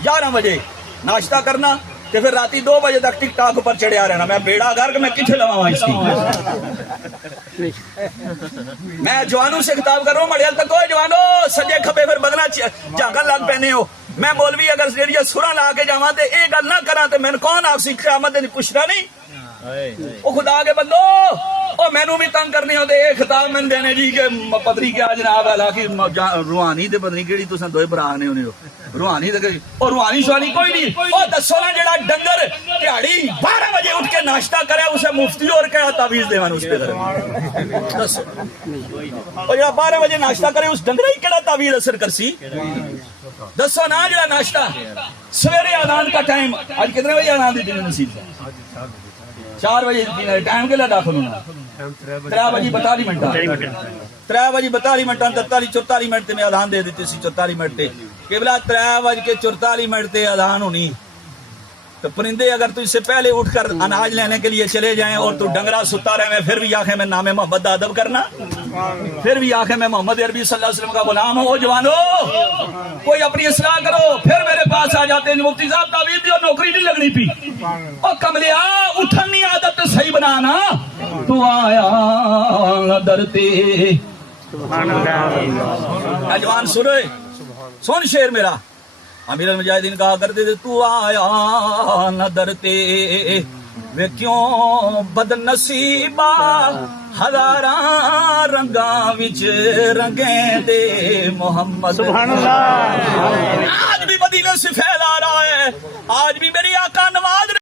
11 बजे नाश्ता करना ते फिर राती 2 बजे तक टिकटॉक पर चढ़िया रहना। मैं बेड़ा गर्क मैं किथे लवां इसकी। मैं जवानों से खिताब कर रहा हूँ, मड़ियल तक जवानो सजे खबे फिर बदना झांकन लग पैने हो। मैं मौलवी अगर जेड़िया सुरा ला के जावा ते ये गल ना करा ते मैंने कौन आखसी क़यामत दी पुछदा नहीं। ओ खुदा के बंदो ओ मैनू भी तंग करनी होते ये खिताब मैंने देने जी के पतरी क्या जनाब हालांकि रूहानी ते पता नहीं केड़ी तुसां दोए भरा ने होने हो रूहानी ते ओ रूहानी शुहानी कोई नहीं। ओ दसो ना जेड़ा डंगर दिहाड़ी 12 बजे उठ के नाश्ता करे उसे मुफ्ती और क्या तावीज देवान उस पे करे दसो। ओ जेड़ा 12 बजे नाश्ता करे उस डंगर ही केड़ा तावीज असर करसी दसो ना। जेड़ा नाश्ता सवेरे अजान का टाइम आज कितने बजे अजान दी नसीब 4 बजे टाइम के लिए दाखिल होना 3 बजे 42 मिनट 3 बजे 42 मिनट 43 44 मिनट में अजान दे देती सी 44 मिनट केवला 3 बज के 44 मिनट अजान होनी। तो परिंदे अगर तू इससे पहले उठकर अनाज लेने के लिए चले जाएं और तू डंगरा सुता रहे फिर भी आखे मैं नामे मोहम्मद का अदब करना फिर भी आखे मैं मोहम्मद अरबी सल्लल्लाहु अलैहि वसल्लम का गुलाम हूं। ओ जवानो कोई अपनी इस्लाह करो फिर मेरे पास आ जाते हैं मुफ्ती साहब तावीज़ दी और नौकरी नहीं लगनी पी। ओ कमलिया उठन नहीं आदत सही बनाना तू आया दरते जवान सुन शेर मेरा अमीर मुजाहिदीन कहा करते थे तू आया न डरते वे क्यों बदनसीबा हजारा रंगा विच रंगे दे मोहम्मद। आज भी मदीने से फैला रहा है, आज भी मेरी आका नवाज